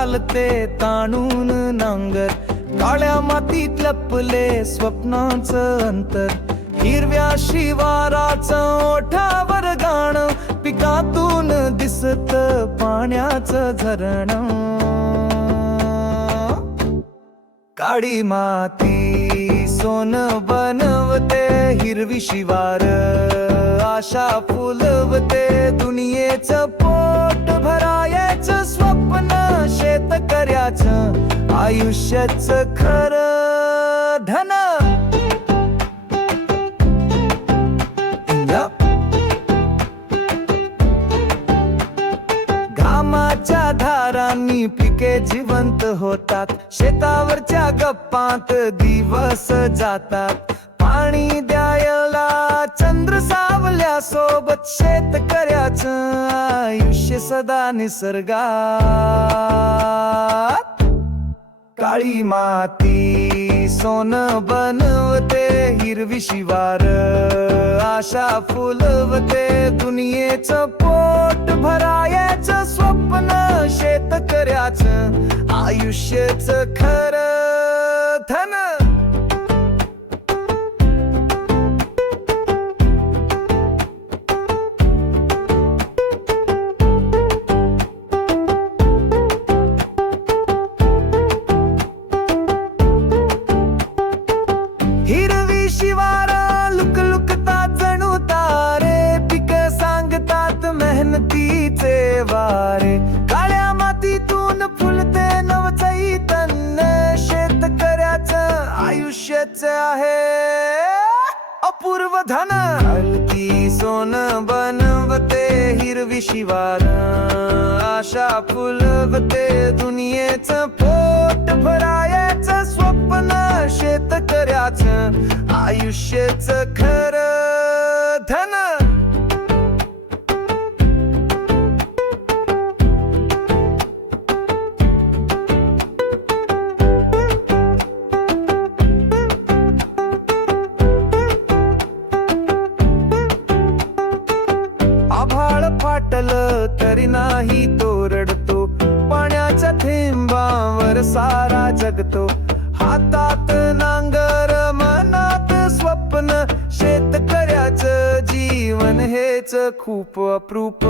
चालते ताणून नांगर, काळ्या मातीत लपले स्वप्नांचं अंतर. हिरव्या शिवाराचं ओठावर गाणं, पिकातून दिसत पाण्याचं झरणं. काळी माती सोनं बनवते, हिरवी शिवार आशा फुलवते. दुनियेचं पोट भरायचं स्वप्न, शेतकऱ्याचं आयुष्याचं खरं धन. घामाच्या धारांनी पिके जिवंत होतात, शेतावरच्या गप्पांत दिवस जातात. पाणी द्यायला चंद्र सावल्यासोबत, शेतकऱ्याचं आयुष्य सदा निसर्गात. काळी माती सोनं बनवते, हिरवी शिवार आशा फुलवते. दुनियेचं पोट भरायचं स्वप्न, शेतकऱ्याचं आयुष्याचं खरं धन. हिरवी शिवारा लुकलुकतात जणू तारे, पिक सांगतात मेहनतीचे वारे. काळ्या मातीतून फुलते नवचैतन्य, शेतकऱ्याचं आयुष्याचं आहे अपूर्व धन. हलकी सोनं बनवते, हिरवी शिवार आशा फुलवते. दुनियेचं पोट भरायचं स्वप्न, शेतकऱ्याचं आयुष्याचं खरं धन. आभाळ फाटलं तरी नाही तो रडतो, पाण्याच्या थेंबावर सारा जगतो. हातात नांगर मनात स्वप्न, शेतकऱ्याचं जीवन हेच खूप अप्रूप.